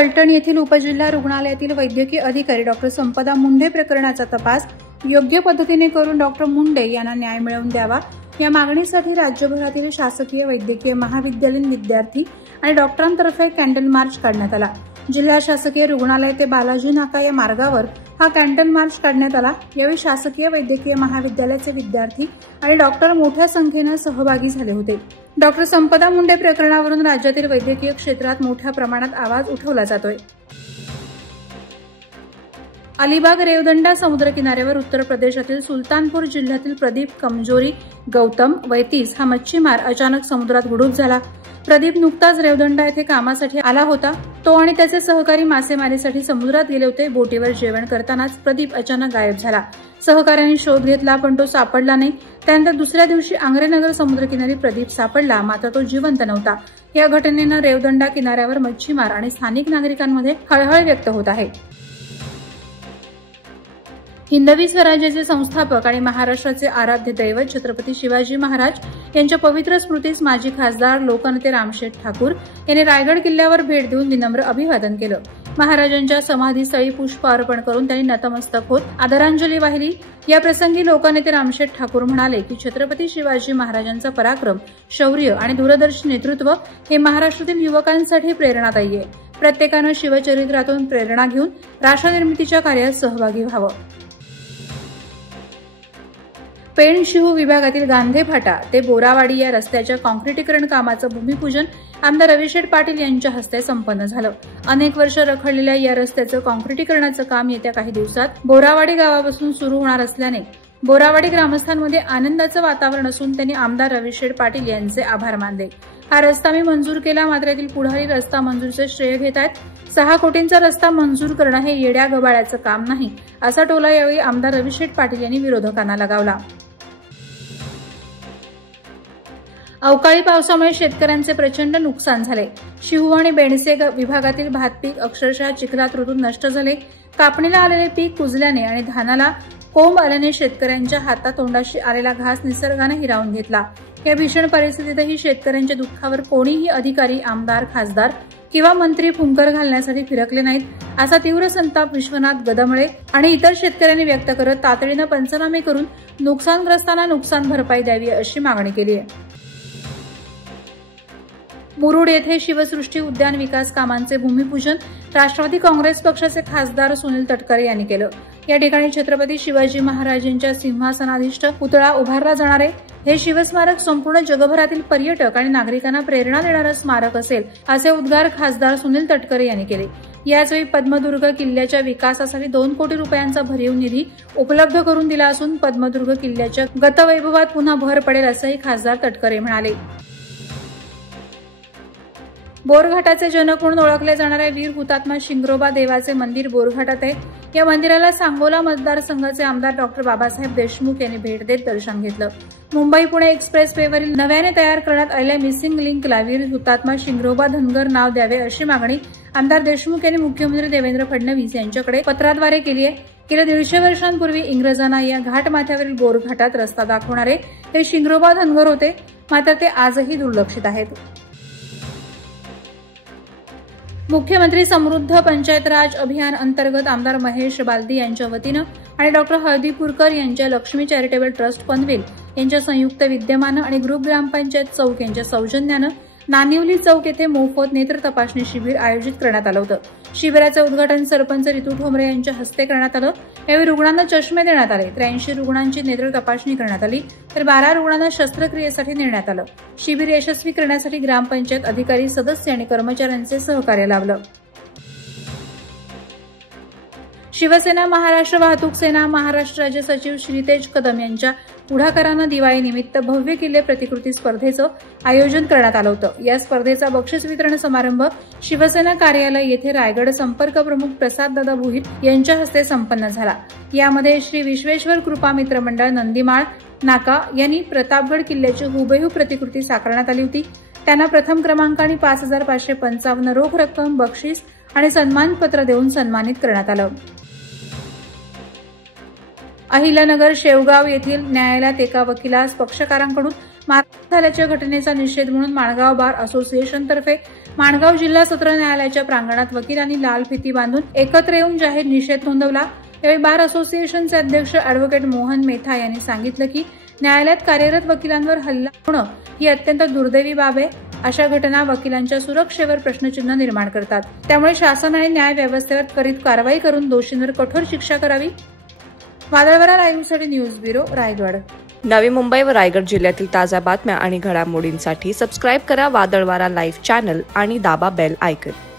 फलटण येथील उपजिल्हा रुग्णालयातील वैद्यकीय अधिकारी डॉक्टर संपदा मुंडे प्रकरणाचा तपास योग्य पद्धतीने करून डॉक्टर मुंडे यांना न्याय मिळवून द्यावा या मागणीसाठी राज्यभरातील शासकीय वैद्यकीय महाविद्यालयीन विद्यार्थी आणि डॉक्टरांतर्फे कॅन्डल मार्च काढण्यात आला। जिल्हा शासकीय रुग्णालय ते बालाजी नाका या मार्गावर हा कॅन्डल मार्च काढण्यात आला। यावेळी शासकीय वैद्यकीय महाविद्यालयाचे विद्यार्थी आणि डॉक्टर मोठ्या संख्येने सहभागी झाले होते। डॉक्टर संपदा मुंडे प्रकरणावरून राज्यातील वैद्यकीय क्षेत्रात मोठ्या प्रमाणात आवाज उठवला जातोय। अलिबाग रेवदंडा समुद्र किनाऱ्यावर उत्तर प्रदेशातील सुलतानपूर जिल्ह्यातील प्रदीप कमजोरी गौतम वय 30 हा मच्छीमार अचानक समुद्रात बुडूक झाला। प्रदीप नुकताच रेवदंडा येथे कामासाठी आला होता। तो आणि त्याचे सहकारी मासेमारीसाठी समुद्रात गेले होते। बोटीवर जेवण करतानाच प्रदीप अचानक गायब झाला। सहकाऱ्यांनी शोध घेतला पण तो सापडला नाही। त्यानंतर दुसऱ्या दिवशी आंग्रेनगर समुद्रकिनारी प्रदीप सापडला, मात्र तो जिवंत नव्हता। या घटनेनं रेवदंडा किनाऱ्यावर मच्छीमार आणि स्थानिक नागरिकांमध्ये हळहळ व्यक्त होत आहे। हिंदवी स्वराज्याचे संस्थापक आणि महाराष्ट्राचे आराध्य दैवत छत्रपती शिवाजी महाराज यांच्या पवित्र स्मृतीस माजी खासदार लोकनेते रामशेठ ठाकूर यांनी रायगड किल्ल्यावर भेट देऊन विनम्र अभिवादन केलं। महाराजांच्या समाधीस्थळी पुष्प अर्पण करून त्यांनी नतमस्तक होत आदरांजली वाहिली। या प्रसंगी लोकनेते रामशेठ ठाकूर म्हणाले की छत्रपती शिवाजी महाराजांचा पराक्रम, शौर्य आणि दूरदर्शी नेतृत्व हे महाराष्ट्रातील युवकांसाठी प्रेरणादायी आहे। प्रत्येकानं शिवचरित्रातून प्रेरणा घेऊन राष्ट्रनिर्मितीच्या कार्यात सहभागी व्हावं। पेण शिहू विभागातील गांधे फाटा ते बोरावाडी या रस्त्याच्या काँक्रिटीकरण कामाचं भूमिपूजन आमदार रविशेठ पाटील यांच्या हस्ते संपन्न झालं। अनेक वर्ष रखडलेल्या या रस्त्याचं काँक्रिटीकरणाचं काम येत्या काही दिवसात बोरावाडी गावापासून सुरू होणार असल्याने बोरावाडी ग्रामस्थांमध्ये आनंदाचं वातावरण असून त्यांनी आमदार रविशेठ पाटील यांचे आभार मानले। हा रस्ता मी मंजूर केला, मात्र येथील पुढारी रस्ता मंजूरीचे श्रेय घेत आहेत। 6 कोटींचा रस्ता मंजूर करणं हे येड्या गबाळ्याचं काम नाही, असा टोला यावेळी आमदार रविशेठ पाटील यांनी विरोधकांना लगावला। अवकाळी पावसामुळे शेतकऱ्यांचे प्रचंड नुकसान झाले। शिहू आणि बेणसे विभागातील भात पीक अक्षरशः चिखलात रुतून नष्ट झाले। कापणीला आलेले पीक कुजल्याने आणि धानाला कोंब आल्याने शेतकऱ्यांच्या हातातोंडाशी आलेला घास निसर्गाने हिरावून घेतला। या भीषण परिस्थितीतही शेतकऱ्यांच्या दुःखावर कोणीही अधिकारी, आमदार, खासदार किंवा मंत्री फुंकर घालण्यासाठी फिरकले नाहीत, असा तीव्र संताप विश्वनाथ गदमळे आणि इतर शेतकऱ्यांनी व्यक्त करत तातडीनं पंचनामे करून नुकसानग्रस्तांना नुकसान भरपाई द्यावी अशी मागणी केली आहे। मुरुड येथे शिवसृष्टी उद्यान विकास कामांचे भूमिपूजन राष्ट्रवादी काँग्रेस पक्षाचे खासदार सुनील तटकरे यांनी केलं। या ठिकाणी छत्रपती शिवाजी महाराजांच्या सिंहासनाधिष्ठ पुतळा उभारला जाणार आहे। हे शिवस्मारक संपूर्ण जगभरातील पर्यटक आणि नागरिकांना प्रेरणा देणारं स्मारक असेल, असे उद्गार खासदार सुनील तटकरे यांनी केले। याचवेळी पद्मदुर्ग किल्ल्याच्या विकासासाठी 2 कोटी रुपयांचा भरीव निधी उपलब्ध करून दिला असून पद्मदुर्ग किल्ल्याच्या गतवैभवात पुन्हा भर पडेल असंही खासदार तटकरे म्हणाले। बोरघाटाचे जनक म्हणून ओळखले जाणारे वीर हुतात्मा शिंगरोबा देवाचे मंदिर बोरघाटात आहे। या मंदिराला सांगोला मतदारसंघाचे आमदार डॉक्टर बाबासाहेब देशमुख यांनी भेट देत दर्शन घेतलं। मुंबई पुणे एक्सप्रेस वेवरील नव्याने तयार करण्यात आलेल्या मिसिंग लिंकला वीर हुतात्मा शिंगरोबा धनगर नाव द्यावे अशी मागणी आमदार देशमुख यांनी मुख्यमंत्री देवेंद्र फडणवीस यांच्याकडे पत्राद्वारे केली आहे। गेल्या 150 वर्षांपूर्वी इंग्रजांना या घाटमाथ्यावरील बोरघाटात रस्ता दाखवणारे हे शिंगरोबा धनगर होते, मात्र ते आजही दुर्लक्षित आहेत। मुख्यमंत्री समृद्ध पंचायत राज अभियान अंतर्गत आमदार महेश बालदी यांच्या वतीनं आणि डॉक्टर हळदीपूरकर यांच्या लक्ष्मी चॅरिटेबल ट्रस्ट पनवेल यांच्या संयुक्त विद्यमानं आणि ग्रुप ग्रामपंचायत चौक यांच्या सौजन्यानं नानिवली चौक येथे मोफत नेत्र तपासणी शिबिर आयोजित करण्यात आलं होतं। शिबिराचं उद्घाटन सरपंच रितू ठोंबरे यांच्या हस्ते करण्यात आलं। यावेळी रुग्णांना चष्मे देण्यात आले। 83 रुग्णांची नेत्र तपासणी करण्यात आली, तर 12 रुग्णांना शस्त्रक्रियेसाठी नेण्यात आलं। शिबिर यशस्वी करण्यासाठी ग्रामपंचायत अधिकारी, सदस्य आणि कर्मचाऱ्यांचे सहकार्य लाभलं। शिवसेना महाराष्ट्र वाहतूक सेना महाराष्ट्र राज्य सचिव श्रीतेज कदम यांच्या पुढाकारानं दिवाळीनिमित्त भव्य किल्ले प्रतिकृती स्पर्धेचं आयोजन करण्यात आलं होतं। या स्पर्धेचा बक्षीस वितरण समारंभ शिवसेना कार्यालय येथे रायगड संपर्क प्रमुख प्रसाददादा भोईर यांच्या हस्ते संपन्न झाला। यामध्ये श्री विश्वेश्वर कृपा मित्र मंडळ नंदीमाळ नाका यांनी प्रतापगड किल्ल्याची हुबेहूब प्रतिकृती साकारण्यात आली होती। त्यांना प्रथम क्रमांक आणि 5555 रोख रक्कम, बक्षीस आणि सन्मानपत्र देऊन सन्मानित करण्यात आलं। अहिल्यानगर शेवगाव येथील न्यायालयात एका वकिलास पक्षकारांकडून मारहाण झाल्याच्या घटनेचा निषेध म्हणून माणगाव बार असोसिएशन तर्फे माणगाव जिल्हा सत्र न्यायालयाच्या प्रांगणात वकिलांनी लाल फिती बांधून एकत्र येऊन जाहीर निषेध नोंदवला। यावेळी बार असोसिएशनचे अध्यक्ष अॅडव्होकेट मोहन मेथा यांनी सांगितलं की न्यायालयात कार्यरत वकिलांवर हल्ला होणं ही अत्यंत दुर्दैवी बाब आहे। अशा घटना वकिलांच्या सुरक्षेवर प्रश्नचिन्ह निर्माण करतात। त्यामुळे शासन आणि न्याय व्यवस्थेवर त्वरित कारवाई करून दोषींवर कठोर शिक्षा करावी। वादळवारा लाईव्हसाठी न्यूज ब्युरो, रायगड। नवी मुंबई व रायगड जिल्ह्यातील ताज्या बातम्या आणि घडामोडींसाठी सबस्क्राईब करा वादळवारा लाईव्ह चॅनल आणि दाबा बेल आयकॉन।